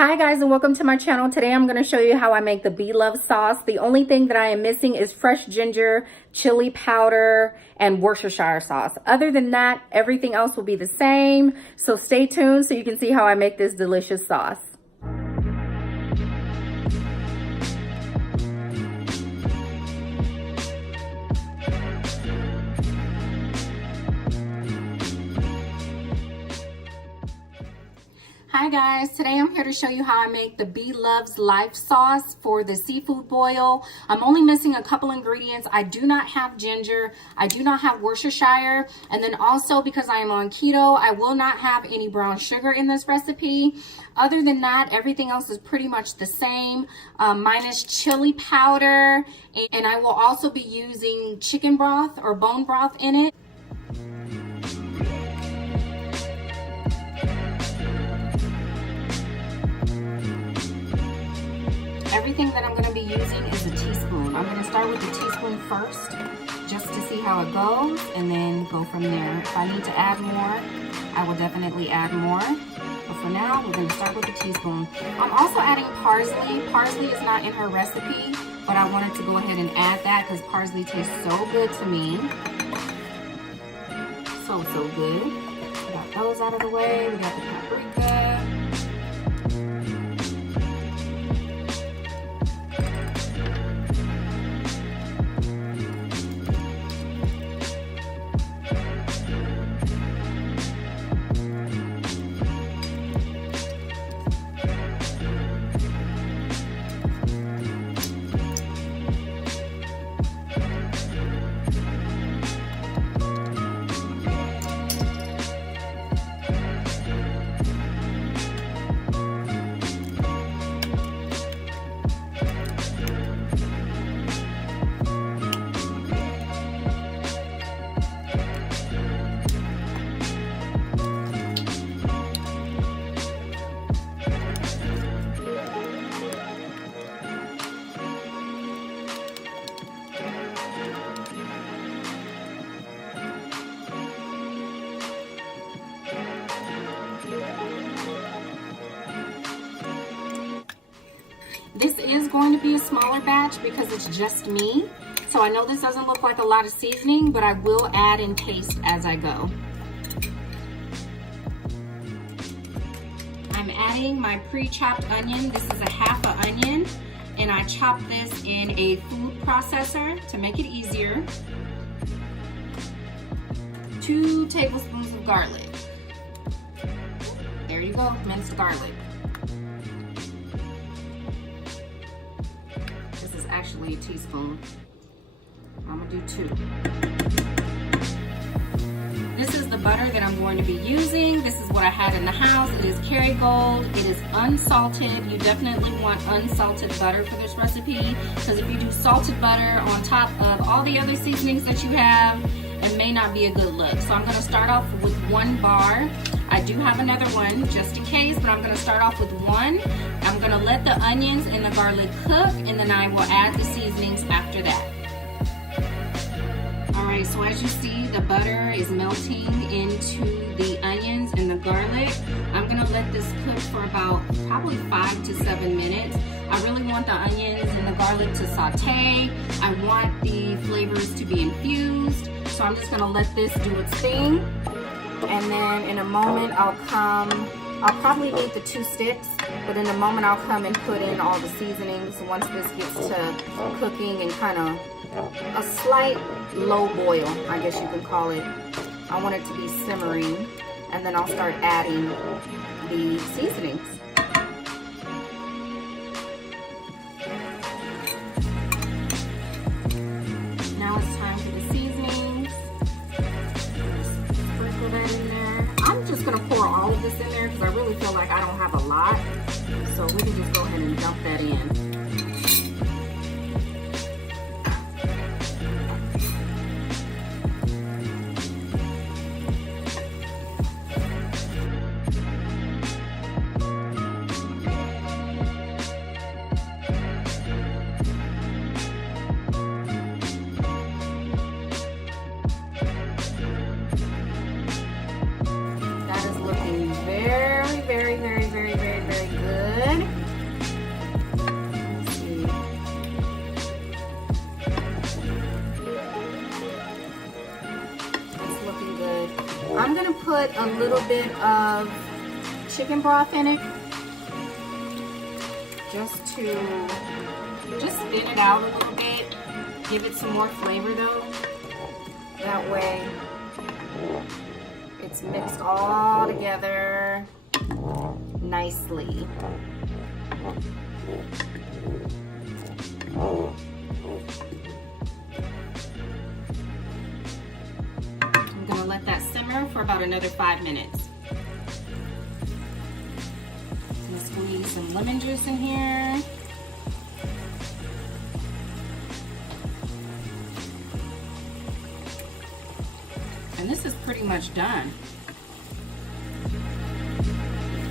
Hi guys, and welcome to my channel. Today I'm going to show you how I make the BLOVE'S sauce. The only thing that I am missing is fresh ginger, chili powder, and Worcestershire sauce. Other than that, everything else will be the same. So stay tuned so you can see how I make this delicious sauce. Hi guys, today I'm here to show you how I make the BLOVE'S life sauce for the seafood boil. I'm only missing a couple ingredients. I do not have ginger, I do not have Worcestershire, and then also because I am on keto, I will not have any brown sugar in this recipe. Other than that, everything else is pretty much the same, minus chili powder, and I will also be using chicken broth or bone broth in it. Everything that I'm going to be using is a teaspoon. I'm going to start with the teaspoon first, just to see how it goes, and then go from there. If I need to add more, I will definitely add more. But for now, we're going to start with the teaspoon. I'm also adding parsley. Parsley is not in her recipe, but I wanted to go ahead and add that because parsley tastes so good to me. So good. We got those out of the way. We got the paprika. This is going to be a smaller batch because it's just me. So I know this doesn't look like a lot of seasoning, but I will add and taste as I go. I'm adding my pre-chopped onion. This is a half an onion, and I chopped this in a food processor to make it easier. 2 tablespoons of garlic. There you go, minced garlic. This is actually a teaspoon. I'm gonna do 2. This is the butter that I'm going to be using. This is what I had in the house. It is Kerrygold. It is unsalted. You definitely want unsalted butter for this recipe, because if you do salted butter on top of all the other seasonings that you have, it may not be a good look. So I'm gonna start off with 1 bar. I do have another one just in case, but I'm gonna start off with 1. I'm gonna let the onions and the garlic cook, and then I will add the seasonings after that. All right, so as you see, the butter is melting into the onions and the garlic. I'm gonna let this cook for about probably 5 to 7 minutes. I really want the onions and the garlic to saute. I want the flavors to be infused. So I'm just gonna let this do its thing. And then in a moment I'll probably eat the 2 sticks, but in a moment I'll come and put in all the seasonings once this gets to cooking and kind of a slight low boil, I guess you can call it. I want it to be simmering, and then I'll start adding the seasonings. Now it's time for the seasonings. Sprinkle that in there. I'm just gonna pour all of this in there because I really feel like I don't have a lot. So we can just go ahead and dump that in. very, very, very, very, very, very good. put a little bit of chicken broth in it, just spin it out a little bit, give it some more flavor though. That way it's mixed all together nicely. I'm gonna let that simmer for about another 5 minutes. I'm gonna squeeze some lemon juice in here. And this is pretty much done.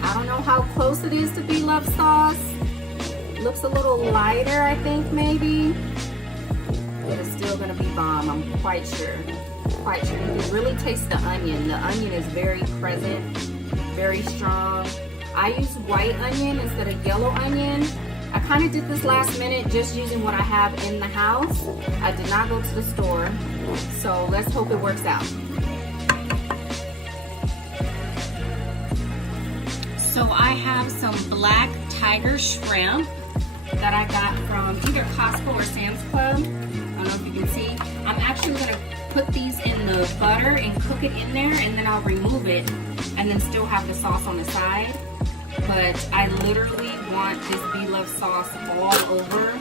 I don't know how close it is to BLOVE'S sauce. Looks a little lighter, I think, maybe. But it's still gonna be bomb, I'm quite sure. Quite sure. You can really taste the onion. The onion is very present, very strong. I use white onion instead of yellow onion. I kind of did this last minute just using what I have in the house. I did not go to the store, so let's hope it works out. So I have some black tiger shrimp that I got from either Costco or Sam's Club. I don't know if you can see. I'm actually gonna put these in the butter and cook it in there, and then I'll remove it and then still have the sauce on the side. But I literally want this BLOVE'S sauce all over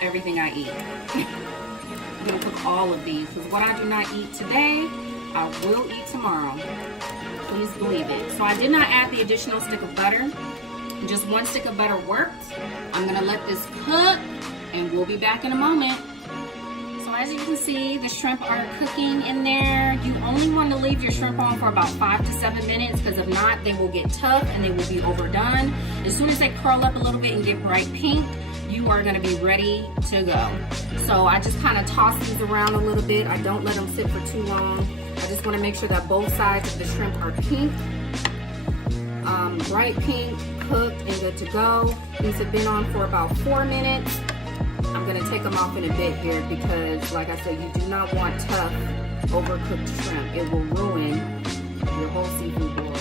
everything I eat. I'm gonna cook all of these, because what I do not eat today, I will eat tomorrow. Please believe it. So I did not add the additional stick of butter. Just one stick of butter worked. I'm gonna let this cook and we'll be back in a moment. So as you can see, the shrimp are cooking in there. You only want to leave your shrimp on for about 5 to 7 minutes, because if not, they will get tough and they will be overdone. As soon as they curl up a little bit and get bright pink, you are gonna be ready to go. So I just kind of toss these around a little bit. I don't let them sit for too long. I just want to make sure that both sides of the shrimp are pink, bright pink, cooked and good to go. These have been on for about 4 minutes. I'm going to take them off in a bit here because, like I said, you do not want tough, overcooked shrimp. It will ruin your whole seafood boil.